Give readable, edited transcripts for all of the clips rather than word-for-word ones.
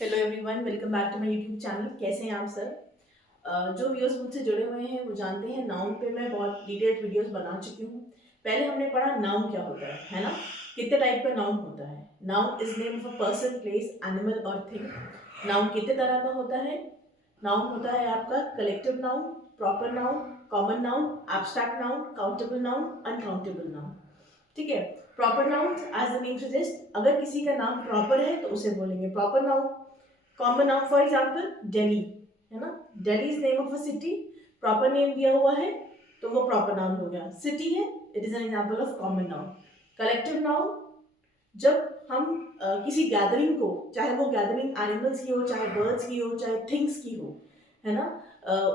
Hello everyone, welcome back to my YouTube channel. कैसे हैं आप सर? जो व्यूअर्स मुझसे जुड़े हुए हैं वो जानते हैं नाउन पे मैं बहुत डिटेल्ड वीडियोस बना चुकी हूँ। पहले हमने पढ़ा नाउन क्या होता है ना? कितने टाइप का नाउन होता है? Noun is name of a person, place, animal और थिंग। नाउन कितने तरह का होता है? नाउन होता है आपका collective noun, proper noun, common noun, abstract noun, countable noun, uncountable noun. ठीक है। Proper noun as the name suggest, अगर किसी का नाम प्रॉपर है तो उसे बोलेंगे proper noun. Common noun for example Delhi, है ना? Delhi is name of a city, proper name दिया हुआ है तो वो प्रॉपर नाउन हो गया। सिटी है, it is an example of common noun. Collective noun, जब हम किसी गैदरिंग को, चाहे वो गैदरिंग एनिमल्स की हो, चाहे बर्ड्स की हो, चाहे थिंग्स की हो, है ना,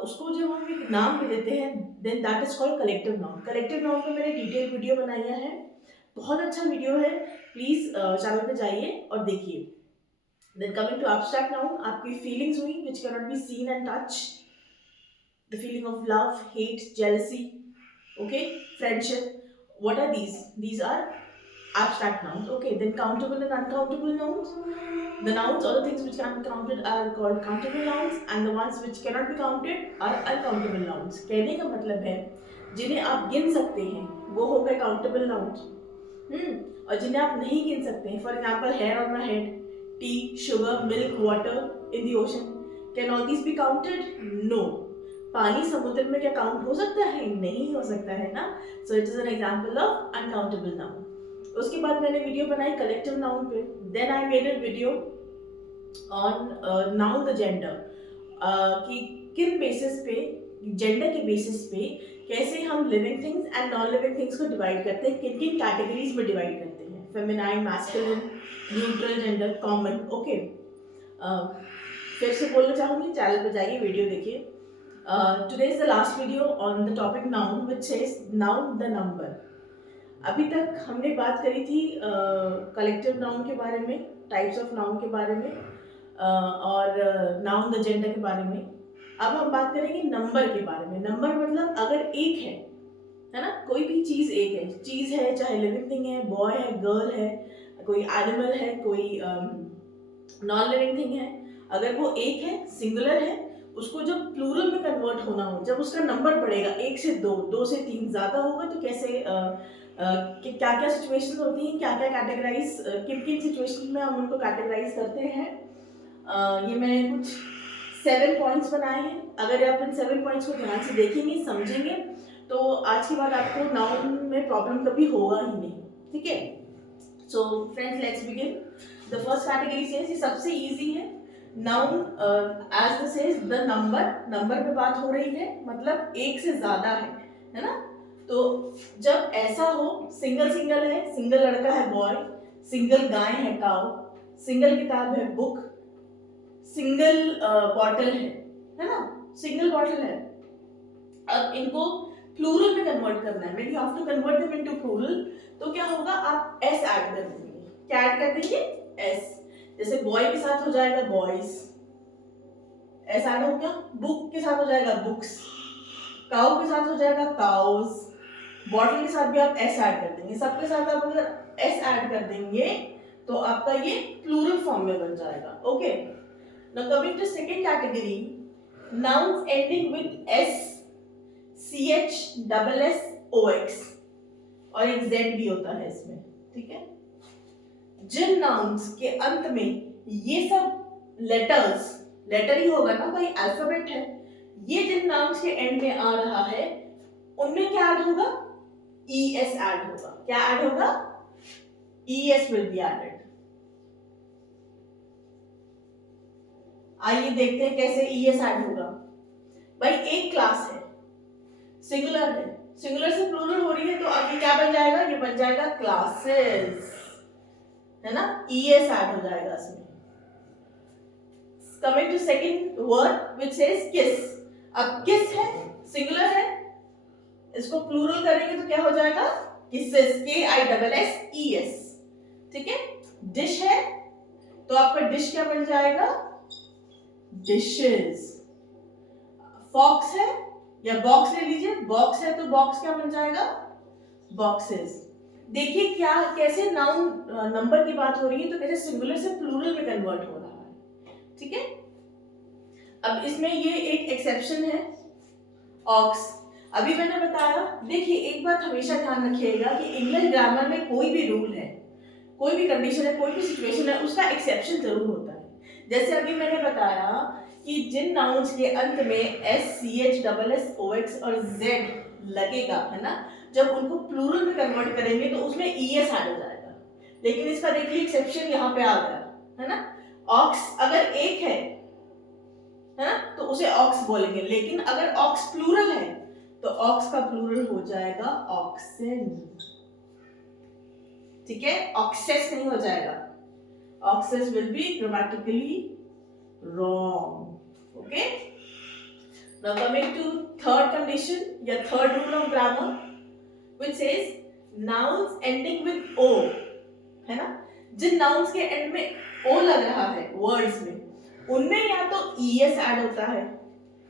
उसको जब हम एक नाम पे देते हैं then that is called collective noun. Collective noun पे मैंने डिटेल वीडियो बनाई है, बहुत अच्छा वीडियो है, प्लीज चैनल पे जाइए और देखिए। Then coming to abstract noun, आपकी feelings हुई which cannot be seen and touched. The feeling of love, hate, jealousy, okay, friendship. What are these? These are abstract nouns. Okay, then countable and uncountable nouns. The nouns or the things which can be counted are called countable nouns, and the ones which cannot be counted are uncountable nouns. कहने का मतलब है जिन्हें आप गिन सकते हैं वो हो गए countable nouns। और जिन्हें आप नहीं गिन सकते हैं, for example hair on my head, tea, sugar, milk, water in the ocean, can all these be counted? No. पानी समुद्र में क्या काउंट हो सकता है? नहीं हो सकता है ना। So it is an example of uncountable noun. उसके बाद मैंने वीडियो बनाई कलेक्टिव नाउन पे। Then I made a video on noun the gender, कि किन बेसिस पे, जेंडर के बेसिस पे कैसे हम living things and non living things को डिवाइड करते हैं, किन किन कैटेगरीज में डिवाइड करते हैं, feminine, masculine, neutral gender, common. Okay, फिर से बोलना चाहूंगी, चैनल पे जाइए, वीडियो देखिए। Today is the last video on the topic noun which is noun the number. अभी तक हमने बात करी थी कलेक्टिव नाउन के बारे में, टाइप्स ऑफ नाउन के बारे में, और नाउन द जेंडर के बारे में। अब हम बात करेंगे नंबर के बारे में। नंबर मतलब अगर एक है ना, कोई भी चीज एक है, चीज है चाहे लिविंग थिंग है, बॉय है, गर्ल है, कोई एनिमल है, कोई नॉन लिविंग थिंग है, अगर वो एक है, सिंगुलर है, उसको जब प्लूरल में कन्वर्ट होना हो, जब उसका नंबर बढ़ेगा एक से दो, दो से तीन, ज्यादा होगा तो कैसे क्या क्या सिचुएशन होती हैं, क्या क्या कैटेगराइज, किन किन सिचुएशन में हम उनको कैटेगराइज करते हैं। ये मैंने कुछ 7 पॉइंट्स बनाए हैं। अगर आप इन 7 पॉइंट्स को ध्यान से देखेंगे, समझेंगे, तो आज के बाद आपको नाउन में प्रॉब्लम कभी होगा ही नहीं। ठीक है। So friends, let's begin. The first category says, ये सबसे इजी है। Noun as the says the number, number पे बात हो रही है, मतलब एक से ज्यादा है ना। तो जब ऐसा हो, सिंगल सिंगल है, सिंगल लड़का है बॉय, सिंगल गाय है काउ, सिंगल किताब है बुक, सिंगल बॉटल है ना, सिंगल बॉटल है। अब इनको प्लूरल में कन्वर्ट करना है, when you have to convert them into plural, तो क्या होगा, आप एस ऐड कर देंगे। क्या ऐड कर देंगे? एस। जैसे बॉय के साथ हो जाएगा बॉयज, एस ऐड हो गया। बुक के साथ हो जाएगा बुक्स, काउ के साथ हो जाएगा काउज, बॉटल के साथ भी आप एस ऐड कर देंगे। सबके साथ आप अगर एस ऐड कर देंगे तो आपका ये प्लूरल फॉर्म में बन जाएगा। Okay, now coming to second category, nouns ending with s, ch, double s, ox, और एक z भी होता है इसमें। ठीक है। जिन नाउन्स के अंत में ये सब लेटर्स, लेटर ही होगा ना भाई, अल्फाबेट है, ये जिन नाउन्स के एंड में आ रहा है उनमें क्या ऐड होगा? es ऐड होगा। क्या ऐड होगा? es will be added। आइए देखते हैं कैसे es ऐड होगा। भाई एक क्लास है, सिंगुलर है, सिंगुलर से प्लूरल हो रही है, तो अब ये क्या बन जाएगा? ये बन जाएगा क्लासेस, है ना, es ऐड हो जाएगा इसमें। Coming to second word which says kiss. अब किस है, सिंगुलर है, इसको प्लूरल करेंगे तो क्या हो जाएगा? Kisses, KISSES। ठीक है। डिश है तो आपका डिश क्या बन जाएगा? डिशेस। फॉक्स है या बॉक्स ले लीजिए, बॉक्स है तो बॉक्स क्या बन जाएगा? बॉक्सेस। देखिए क्या, कैसे नाउन नंबर की बात हो रही है तो कैसे सिंगुलर से प्लूरल में कन्वर्ट हो रहा है। ठीक है। अब इसमें ये एक एक्सेप्शन है ऑक्स। अभी मैंने बताया, देखिए एक बात हमेशा ध्यान रखिएगा कि इंग्लिश ग्रामर में कोई भी रूल है, कोई भी कंडीशन है, कोई भी सिचुएशन है, उसका एक्सेप्शन जरूर होता है। जैसे अभी मैंने बताया कि जिन नाउन्स के अंत में S, C H, double S, O X और जेड लगेगा, है ना, जब उनको प्लूरल में कन्वर्ट करेंगे तो उसमें ई एस ऐड हो जाएगा। लेकिन इसका देखिए एक्सेप्शन यहाँ पे आ गया, है ना। ऑक्स अगर एक है ना, तो उसे ऑक्स बोलेंगे, लेकिन अगर ऑक्स प्लूरल है तो ऑक्स का प्लूरल हो जाएगा ऑक्सेन। ठीक है, ऑक्सेस नहीं हो जाएगा। Oxes will be grammatically wrong. Okay, now coming to third condition या third rule of grammar, which says nouns ending with O, है ना, जिन नाउन्स के एंड में ओ लग रहा है वर्ड्स में, उनमें या तो ईएस ऐड होता है।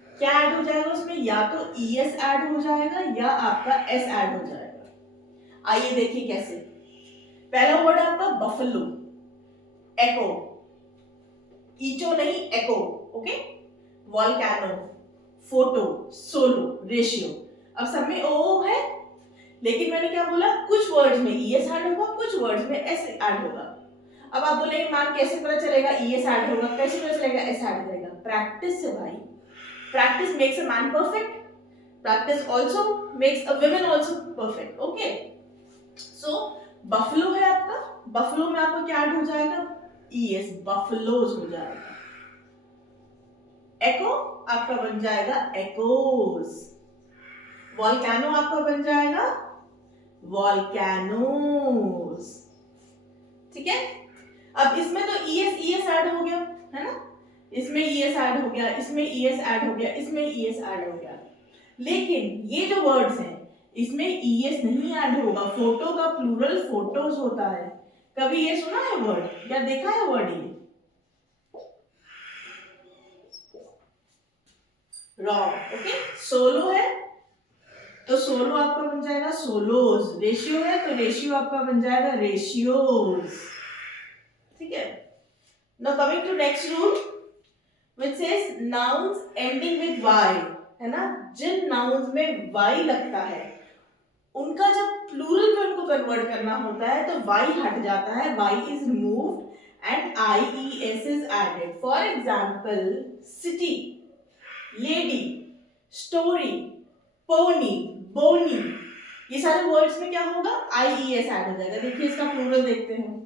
क्या ऐड हो जाएगा उसमें? या तो ईएस ऐड हो जाएगा या आपका एस ऐड हो जाएगा। आइए देखिए कैसे। पहला वर्ड आपका बफलो, एको, ईचो नहीं echo, okay, volcano, photo, solo, ratio. अब सब में ओ है, लेकिन मैंने क्या बोला, कुछ वर्ड्स में ईएस ऐड होगा, कुछ वर्ड्स में एस ऐड होगा। अब आप बोलेंगे मैम कैसे पता चलेगा ईएस ऐड होगा, कैसे पता चलेगा एस ऐड करेगा? प्रैक्टिस से भाई, practice makes a man perfect, practice also makes a woman also perfect. Okay, so buffalo है आपका, बफलो में आपका क्या ऐड हो जाएगा? ईएस, बफलोज हो जाएगा। एको आपका बन जाएगा एकोज, वॉल्केनो आपका बन जाएगा वॉल्केनोज। ठीक है, अब इसमें तो ईएस ईएस ऐड हो गया, है ना, इसमें ईएस ऐड हो गया, इसमें ईएस ऐड हो गया, इसमें ईएस ऐड हो गया। लेकिन ये जो वर्ड्स हैं इसमें ईएस नहीं ऐड होगा। फोटो का प्लूरल फोटोज होता है। कभी ये सुना है वर्ड या देखा है वर्ड? ये रॉन्ग। ओके, सोलो है तो सोलो आपका बन जाएगा सोलोज, रेशियो है तो रेशियो आपका बन जाएगा रेशियोज। ठीक है, now coming to next rule which says nouns ending with Y, है ना, जिन नाउन्स में वाई लगता है उनका जब प्लूरल में उनको कन्वर्ट करना होता है तो वाई हट जाता है, Y is removed and IES is added. For example city, lady, story, pony, bony, ये सारे वर्ड्स में क्या होगा? आईईएस ऐड हो जाएगा। देखिए इसका प्लूरल देखते हैं।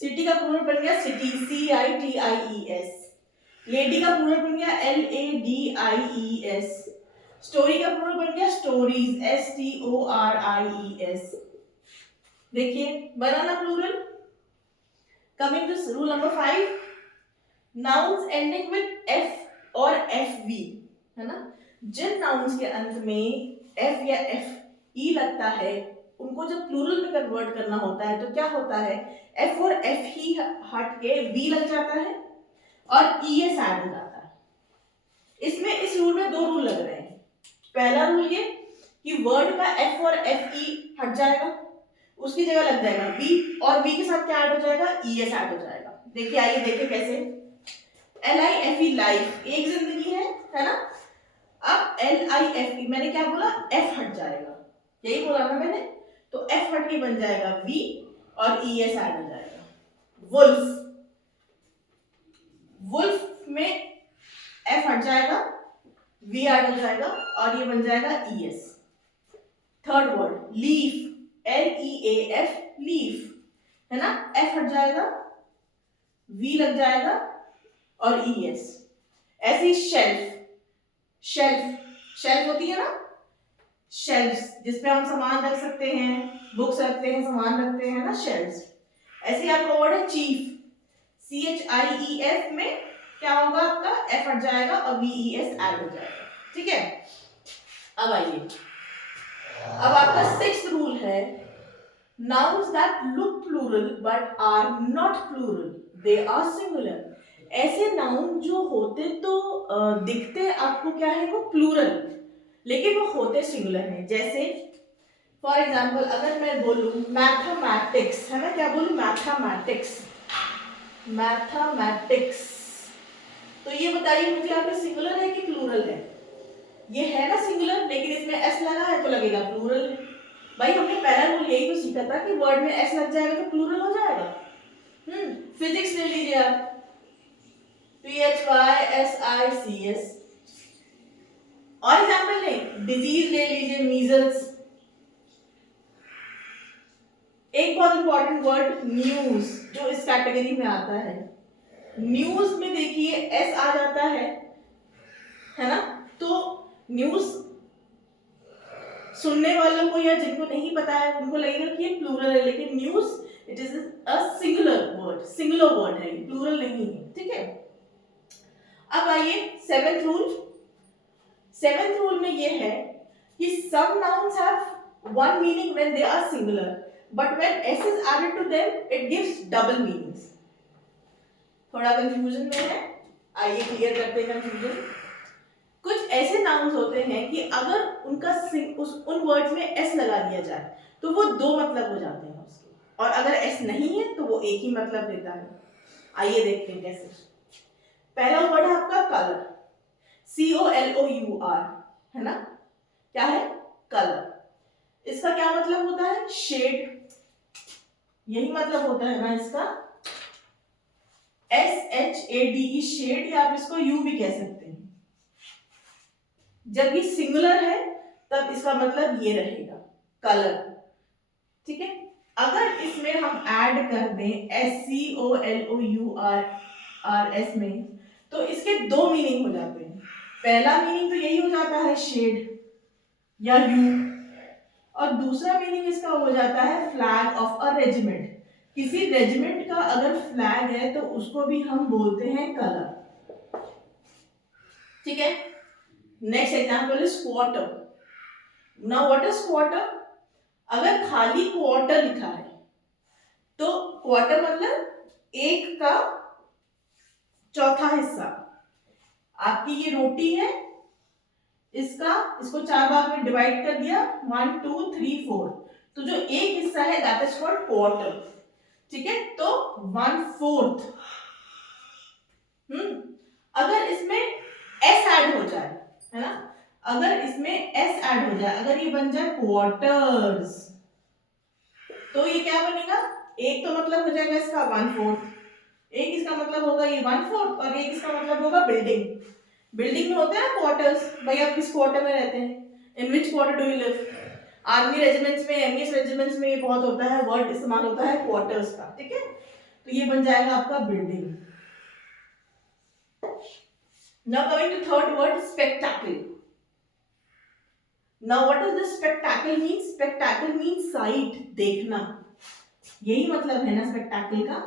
सिटी का प्लूरल बन गया city, C I T I E S. Lady का प्लूरल बन गया L A D I E S. Story का प्लूरल बन गया stories, S T O R I E S. देखिए बना ना plural. Coming to rule number 5, nouns ending with F और एफ वी, है ना, जिन नाउन्स के अंत में एफ या एफ ई लगता है उनको जब प्लूरल में कन्वर्ट करना होता है तो क्या होता है? एफ और एफ ही हट के वी लग जाता है और ई एस ऐड हो जाता है। इसमें इस रूल में दो रूल लग रहे हैं। पहला रूल ये कि वर्ड का एफ और एफ ई हट जाएगा, उसकी जगह लग जाएगा वी, और वी के साथ क्या ऐड हो जाएगा? ई एस ऐड हो जाएगा। देखिए आइए देखिए कैसे। L I F E life, एक जिंदगी है ना। अब एल आई एफ ई मैंने क्या बोला? एफ हट जाएगा, यही बोला ना मैंने, तो एफ हट के बन जाएगा वी और ई एस ऐड हो जाएगा। वुल्फ, वुल्फ में एफ हट जाएगा, वी ऐड हो जाएगा और ये बन जाएगा E S. Third word leaf, L E A F, leaf, है ना, एफ हट जाएगा, वी लग जाएगा और ई एस। ऐसे ही शेल्फ, शेल्फ, शेल्फ होती है ना, शेल्फ्स जिसपे हम सामान रख सकते हैं, बुक्स रखते हैं, सामान रखते हैं ना, शेल्फ्स। ऐसे ही आपका वर्ड है chief, C H I E F में क्या होगा आपका? एफ हट जाएगा और वी ई एस ऐड हो जाएगा। ठीक है, अब आइए, अब आपका 6th रूल है nouns that look plural but are not plural, they are singular. ऐसे नाउन जो होते तो दिखते आपको क्या है? वो प्लूरल, लेकिन वो होते सिंगुलर हैं। जैसे फॉर एग्जाम्पल अगर मैं बोलूं मैथमेटिक्स, है ना, क्या बोलूं? मैथमेटिक्स, मैथमेटिक्स, तो ये बताइए मुझे, आपका सिंगुलर है कि प्लूरल है? ये है ना सिंगुलर, लेकिन इसमें एस लगा है तो लगेगा प्लूरल है। भाई हमने पहला रूल यही तो सीखा था कि वर्ड में एस लग जाएगा तो प्लूरल हो जाएगा। फिजिक्स ले लीजिए आप, PHYSICS। और एग्जाम्पल लें, डिजीज ले लीजिए, मीजल्स। एक बहुत इंपॉर्टेंट वर्ड न्यूज, जो इस कैटेगरी में आता है। न्यूज में देखिए एस आ जाता है ना, तो न्यूज सुनने वालों को या जिनको नहीं पता है उनको लगेगा कि ये प्लूरल है, लेकिन news it is a singular word है, प्लूरल नहीं है। ठीक है, अब आइए सेवेंथ रूल में ये है कि some nouns have one meaning when they are singular, but when s is added to them it gives double meanings। थोड़ा कंफ्यूजन में है, आइए क्लियर करते हैं कंफ्यूजन। कुछ ऐसे नाउन्स होते हैं कि अगर उनका उन वर्ड्स में एस लगा दिया जाए तो वो दो मतलब हो जाते हैं उसके, और अगर एस नहीं है तो वो एक ही मतलब देता है। आइए देखते हैं कैसे। पहला वर्ड है आपका कलर, COLOUR, है ना, क्या है? कलर। इसका क्या मतलब होता है? शेड, यही मतलब होता है ना इसका, SHADE, शेड, या आप इसको यू भी कह सकते हैं। जब ये सिंगुलर है तब इसका मतलब ये रहेगा, कलर। ठीक है, अगर इसमें हम ऐड कर दें SCOLOURS में, तो इसके दो मीनिंग हो जाते हैं। पहला मीनिंग तो यही हो जाता है शेड या यू, और दूसरा मीनिंग इसका हो जाता है फ्लैग ऑफ अ रेजिमेंट। किसी रेजिमेंट का अगर फ्लैग है तो उसको भी हम बोलते हैं कलर। ठीक है, next example is quarter. Now what is quarter? अगर खाली क्वार्टर लिखा है तो क्वार्टर मतलब एक का चौथा हिस्सा। आपकी ये रोटी है, इसको चार भाग में डिवाइड कर दिया, 1 2 3 4, तो जो एक हिस्सा है दैट इज कॉल्ड क्वार्टर। ठीक है, तो 1/4। अगर इसमें एस ऐड हो जाए, है ना, अगर इसमें एस ऐड हो जाए, अगर ये बन जाए क्वार्टर्स, तो ये क्या बनेगा? एक तो मतलब हो जाएगा इसका 1/4, एक इसका मतलब होगा ये 1/4, और एक इसका मतलब होगा बिल्डिंग। बिल्डिंग में होते हैं ना क्वार्टर्स, भाई आप किस क्वार्टर में रहते हैं? In which quarter do you live? Army regiments में, एमईएस रेजिमेंट्स में ये बहुत होता है, वर्ड इस्तेमाल होता है क्वार्टर्स का। ठीक है, तो ये बन जाएगा आपका building. Now coming to third word, spectacle. Now what does this spectacle mean? Spectacle mean sight, देखना, यही मतलब है ना स्पेक्टाकल का।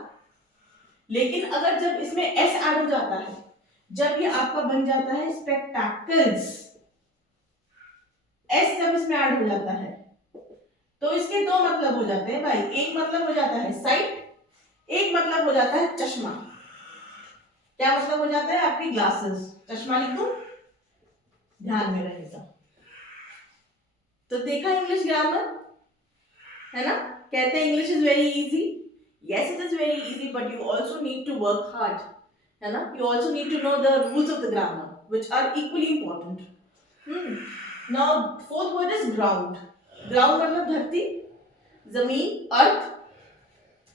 लेकिन अगर जब इसमें एस ऐड हो जाता है, जब ये आपका बन जाता है स्पेक्टाकल्स, एस जब इसमें ऐड हो जाता है तो इसके दो मतलब हो जाते हैं भाई। एक मतलब हो जाता है साइट, एक मतलब हो जाता है चश्मा। क्या मतलब हो जाता है? आपकी ग्लासेस, चश्मा लिख दूं, ध्यान में रहेगा। तो देखा इंग्लिश ग्रामर, है ना, कहते हैं English is very easy. Yes it is very easy, but you also need to work hard, है ना। You also need to know the rules of the grammar which are equally important. Now fourth word is ground. Ground मतलब धरती, जमीन, अर्थ,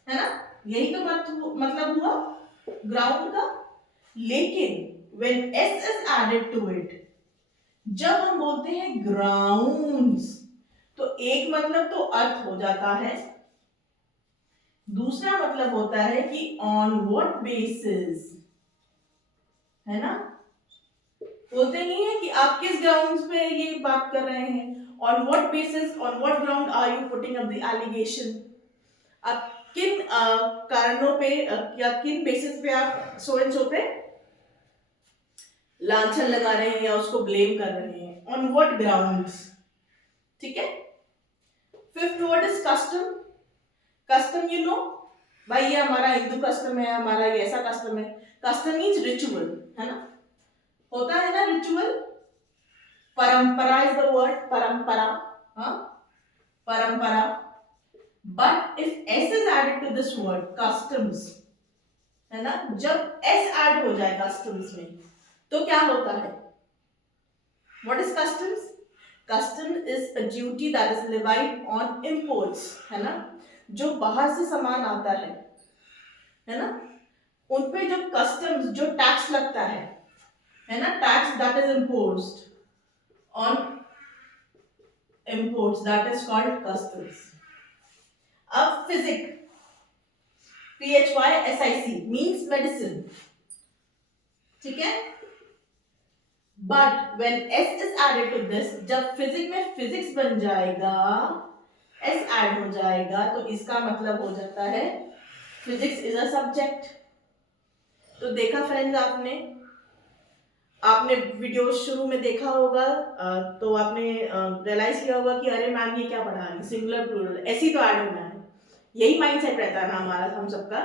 है ना, यही तो मतलब हुआ ग्राउंड का। लेकिन when s is added to it, जब हम बोलते हैं ग्राउंड्स, तो एक मतलब तो अर्थ हो जाता है, दूसरा मतलब होता है कि ऑन व्हाट बेसिस, है ना। बोलते नहीं है कि आप किस ग्राउंड्स पे ये बात कर रहे हैं, on what basis, on what ground are you putting up the allegation. आप किन कारणों पे या किन बेसिस पे आप सो एंड सो पे लांछन लगा रहे हैं या उसको ब्लेम कर रहे हैं, ऑन व्हाट ग्राउंड्स। ठीक है, fifth word is custom. Custom you know भाई, ये हमारा हिंदू कस्टम है, हमारा ये ऐसा कस्टम है। कस्टम मीन्स रिचुअल, है ना, होता है ना रिचुअल। परंपरा इज द वर्ड, परंपरा, हाँ, परंपरा। But if S is added to this word customs, है ना, जब एस ऐड हो जाए कस्टम्स में तो क्या होता है? What is customs? Custom is a duty that is levied on imports, है ना, जो बाहर से सामान आता है ना, उन पे जो कस्टम्स, जो टैक्स लगता है ना, tax that is imposed on imports, that is called customs. अब physic, PHYSIC means medicine, ठीक है, but when S is added to this, जब physics में physics बन जाएगा, S add हो जाएगा, तो इसका मतलब हो जाता है physics is a subject. तो देखा फ्रेंड्स, आपने वीडियो शुरू में देखा होगा, तो आपने रियलाइज किया होगा कि अरे मैम ये क्या पढ़ा रही, सिंगुलर प्लूरल ऐसी तो ऐड होना है। यही माइंडसेट रहता है ना हमारा, हम सबका,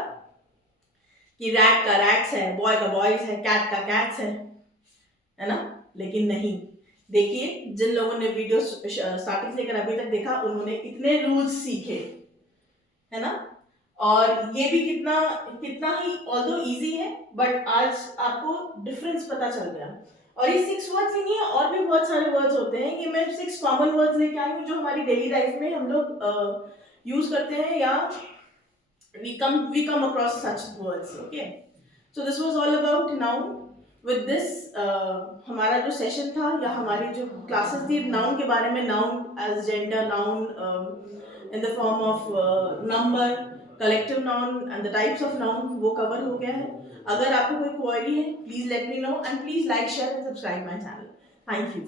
कि रैट का रैट्स है, बॉय का बॉयज है, कैट का कैट्स है ना। लेकिन नहीं, देखिए जिन लोगों ने वीडियो स्टार्टिंग से लेकर अभी तक देखा, उन्होंने इतने रूल्स सीखे, है ना, और ये भी कितना कितना ही ऑल्दो इजी है, बट आज आपको डिफरेंस पता चल गया। और ये 6 वर्ड्स ही नहीं है, और भी बहुत सारे वर्ड्स होते हैं। ये मैं 6 कॉमन वर्ड्स लेके आई हूँ जो हमारी डेली लाइफ में हम लोग यूज करते हैं, या we come across such words. Okay, so this was all about noun. With this हमारा जो सेशन था, या हमारी जो क्लासेस थी नाउन के बारे में, known age gender, noun in the form of number, collective noun and the types of noun, वो कवर हो गया है। अगर आपको कोई क्वेरी है, please let me know, and please like, share and subscribe my channel. Thank you.